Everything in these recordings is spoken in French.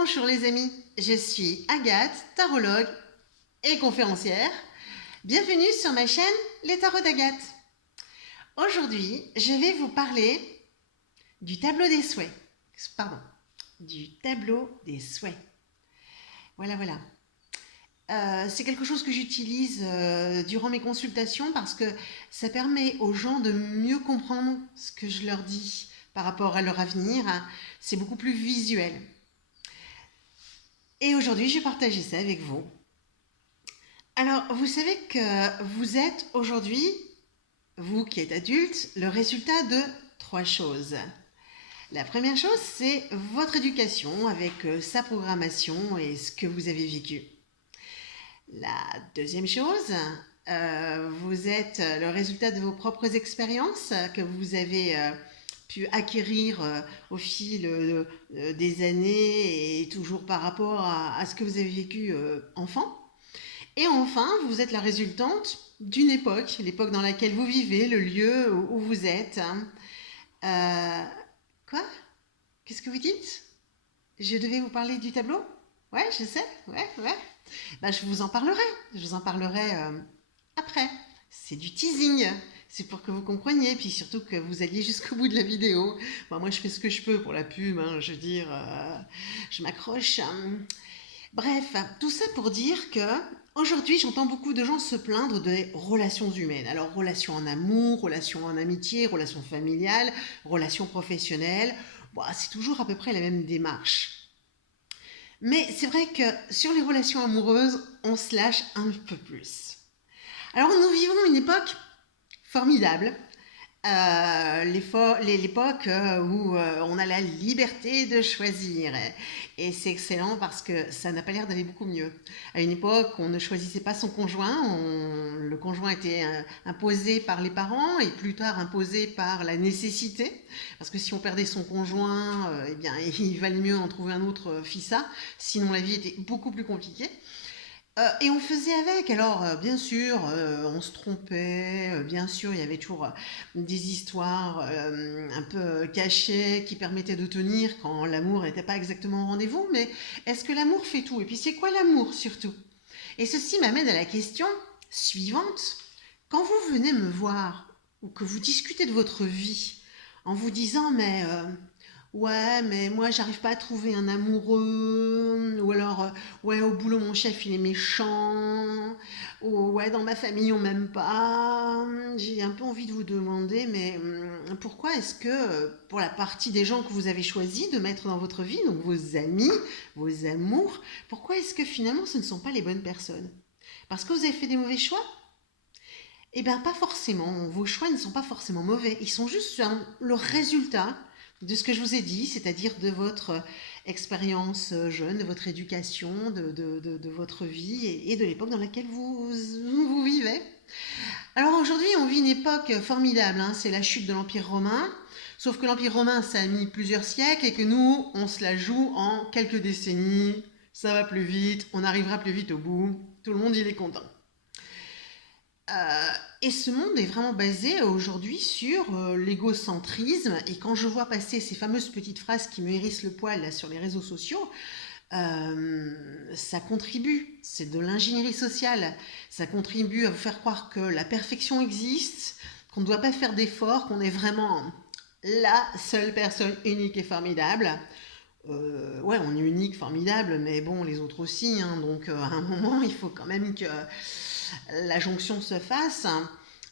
Bonjour les amis, je suis Agathe, tarologue et conférencière. Bienvenue sur ma chaîne Les Tarots d'Agathe. Aujourd'hui, je vais vous parler du tableau des souhaits. Pardon, du tableau des souhaits. Voilà. C'est quelque chose que j'utilise durant mes consultations parce que ça permet aux gens de mieux comprendre ce que je leur dis par rapport à leur avenir. C'est beaucoup plus visuel. Et aujourd'hui, je vais partager ça avec vous. Alors, vous savez que vous êtes aujourd'hui, vous qui êtes adulte, le résultat de 3 choses. La première chose, c'est votre éducation avec sa programmation et ce que vous avez vécu. La deuxième chose, vous êtes le résultat de vos propres expériences que vous avez pu acquérir au fil des années et toujours par rapport à ce que vous avez vécu enfant. Et enfin, vous êtes la résultante d'une époque, l'époque dans laquelle vous vivez, le lieu où vous êtes. Quoi? Qu'est-ce que vous dites? Je devais vous parler du tableau? Ouais, je sais, ouais. Ben, je vous en parlerai après. C'est du teasing, c'est pour que vous compreniez, puis surtout que vous alliez jusqu'au bout de la vidéo. Bon, moi, je fais ce que je peux pour la pub, hein, je veux dire, je m'accroche. Bref, tout ça pour dire que aujourd'hui, j'entends beaucoup de gens se plaindre des relations humaines. Alors, relations en amour, relations en amitié, relations familiales, relations professionnelles. Bon, c'est toujours à peu près la même démarche. Mais c'est vrai que sur les relations amoureuses, on se lâche un peu plus. Alors, nous vivons une époque formidable. L'époque où on a la liberté de choisir. Et c'est excellent parce que ça n'a pas l'air d'aller beaucoup mieux. À une époque, on ne choisissait pas son conjoint, le conjoint était imposé par les parents et plus tard imposé par la nécessité. Parce que si on perdait son conjoint, eh bien, il valait mieux en trouver un autre fissa, sinon la vie était beaucoup plus compliquée. Et on faisait avec. Alors, bien sûr, on se trompait. Bien sûr, il y avait toujours des histoires un peu cachées qui permettaient de tenir quand l'amour n'était pas exactement au rendez-vous. Mais est-ce que l'amour fait tout? Et puis, c'est quoi l'amour surtout? Et ceci m'amène à la question suivante. Quand vous venez me voir ou que vous discutez de votre vie en vous disant, mais ouais, mais moi j'arrive pas à trouver un amoureux, ou alors ouais, au boulot mon chef il est méchant, ou ouais, dans ma famille on m'aime pas. J'ai un peu envie de vous demander, mais pourquoi est-ce que pour la partie des gens que vous avez choisi de mettre dans votre vie, donc vos amis, vos amours, pourquoi est-ce que finalement ce ne sont pas les bonnes personnes? Parce que vous avez fait des mauvais choix? Eh bien, pas forcément. Vos choix ne sont pas forcément mauvais. Ils sont juste le résultat de ce que je vous ai dit, c'est-à-dire de votre expérience jeune, de votre éducation, de votre vie et de l'époque dans laquelle vous vivez. Alors aujourd'hui, on vit une époque formidable, hein, c'est la chute de l'Empire romain, sauf que l'Empire romain, ça a mis plusieurs siècles et que nous, on se la joue en quelques décennies, ça va plus vite, on arrivera plus vite au bout, tout le monde il est content. Et ce monde est vraiment basé aujourd'hui sur l'égocentrisme. Et quand je vois passer ces fameuses petites phrases qui me hérissent le poil là, sur les réseaux sociaux, ça contribue. C'est de l'ingénierie sociale. Ça contribue à vous faire croire que la perfection existe, qu'on ne doit pas faire d'efforts, qu'on est vraiment la seule personne unique et formidable. Ouais, on est unique, formidable, mais bon, les autres aussi. Hein, donc, à un moment, il faut quand même que la jonction se fasse.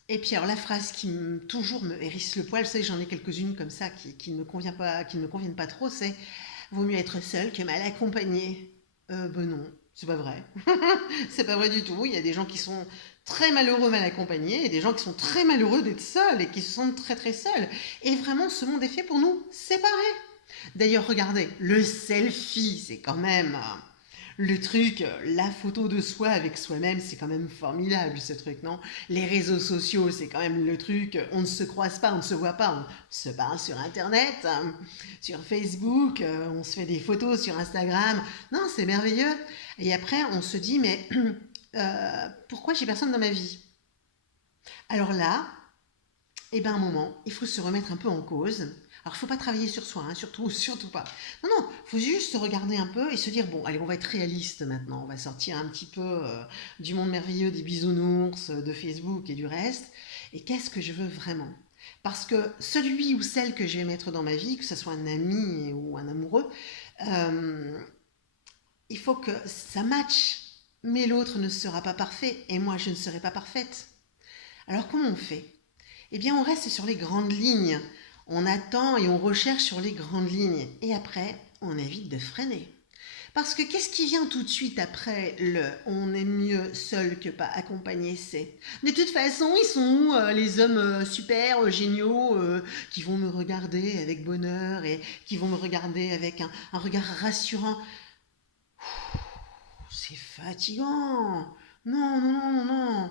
Et puis alors la phrase qui toujours me hérisse le poil, vous savez, j'en ai quelques-unes comme ça qui ne me conviennent pas trop, c'est vaut mieux être seul que mal accompagné. Ben non, c'est pas vrai. C'est pas vrai du tout. Il y a des gens qui sont très malheureux mal accompagnés et des gens qui sont très malheureux d'être seuls et qui se sentent très très seuls. Et vraiment, ce monde est fait pour nous séparer. D'ailleurs, regardez, le selfie, c'est quand même le truc, la photo de soi avec soi-même, c'est quand même formidable ce truc, non? Les réseaux sociaux, c'est quand même le truc, on ne se croise pas, on ne se voit pas, on se parle sur Internet, hein, sur Facebook, on se fait des photos sur Instagram. Non, c'est merveilleux. Et après, on se dit, mais pourquoi j'ai personne dans ma vie? Alors là, eh ben, à un moment, il faut se remettre un peu en cause. Alors, il ne faut pas travailler sur soi, hein, surtout, surtout pas. Non, non, il faut juste se regarder un peu et se dire, bon, allez, on va être réaliste maintenant. On va sortir un petit peu du monde merveilleux des bisounours, de Facebook et du reste. Et qu'est-ce que je veux vraiment? Parce que celui ou celle que je vais mettre dans ma vie, que ce soit un ami ou un amoureux, euh, il faut que ça matche. Mais l'autre ne sera pas parfait et moi, je ne serai pas parfaite. Alors, comment on fait? Eh bien, on reste sur les grandes lignes. On attend et on recherche sur les grandes lignes. Et après, on évite de freiner. Parce que qu'est-ce qui vient tout de suite après le on est mieux seul que pas accompagné, c'est de toute façon, ils sont où les hommes super géniaux qui vont me regarder avec bonheur et qui vont me regarder avec un regard rassurant. C'est fatigant. Non, non, non, non, non.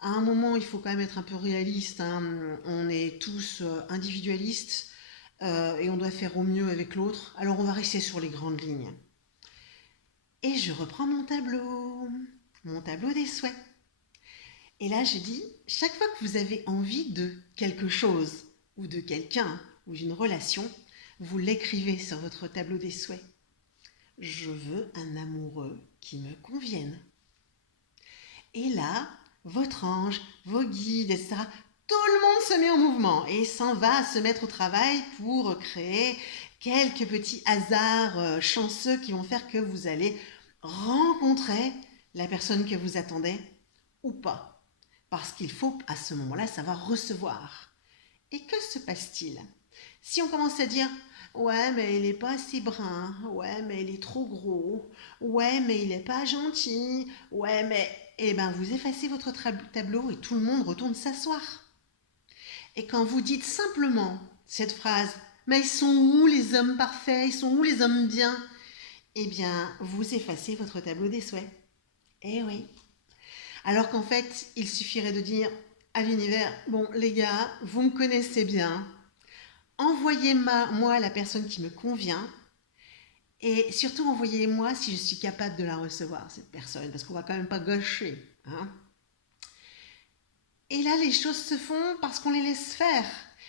À un moment, il faut quand même être un peu réaliste, hein. On est tous individualistes et on doit faire au mieux avec l'autre. Alors on va rester sur les grandes lignes. Et je reprends mon tableau des souhaits. Et là, je dis, chaque fois que vous avez envie de quelque chose, ou de quelqu'un, ou d'une relation, vous l'écrivez sur votre tableau des souhaits. Je veux un amoureux qui me convienne. Et là, votre ange, vos guides, etc., tout le monde se met en mouvement et s'en va se mettre au travail pour créer quelques petits hasards chanceux qui vont faire que vous allez rencontrer la personne que vous attendez ou pas. Parce qu'il faut à ce moment-là savoir recevoir. Et que se passe-t-il? Si on commence à dire « Ouais, mais il n'est pas assez brun. Ouais, mais il est trop gros. Ouais, mais il n'est pas gentil. Ouais, mais... » Eh bien, vous effacez votre tableau et tout le monde retourne s'asseoir. Et quand vous dites simplement cette phrase « Mais ils sont où les hommes parfaits? Ils sont où les hommes bien ?» Eh bien, vous effacez votre tableau des souhaits. Eh oui. Alors qu'en fait, il suffirait de dire à l'univers « Bon, les gars, vous me connaissez bien. Envoyez-moi la personne qui me convient. Et surtout, envoyez-moi si je suis capable de la recevoir, cette personne, parce qu'on ne va quand même pas gâcher. Hein. Et là, les choses se font parce qu'on les laisse faire.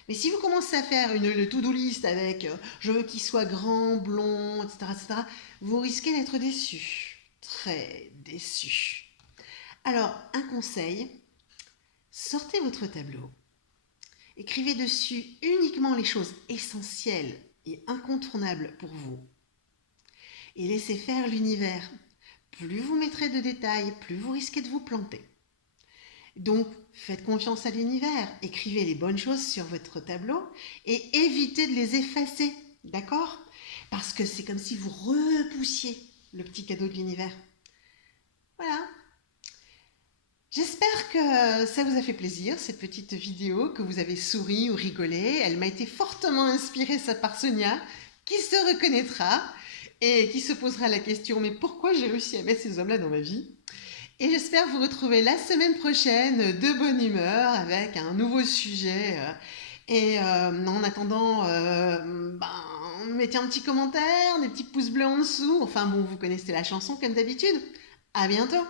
Mais si vous commencez à faire une to-do list avec je veux qu'il soit grand, blond, etc., etc., vous risquez d'être déçu. Très déçu. Alors, un conseil, sortez votre tableau. Écrivez dessus uniquement les choses essentielles et incontournables pour vous. Et laissez faire l'univers. Plus vous mettrez de détails, plus vous risquez de vous planter. Donc, faites confiance à l'univers, écrivez les bonnes choses sur votre tableau et évitez de les effacer, d'accord? Parce que c'est comme si vous repoussiez le petit cadeau de l'univers. Voilà. J'espère que ça vous a fait plaisir, cette petite vidéo, que vous avez souri ou rigolé. Elle m'a été fortement inspirée par Sonia, qui se reconnaîtra et qui se posera la question « Mais pourquoi j'ai réussi à mettre ces hommes-là dans ma vie ?» Et j'espère vous retrouver la semaine prochaine de bonne humeur avec un nouveau sujet. Et en attendant, mettez un petit commentaire, des petits pouces bleus en dessous. Enfin bon, vous connaissez la chanson comme d'habitude. À bientôt!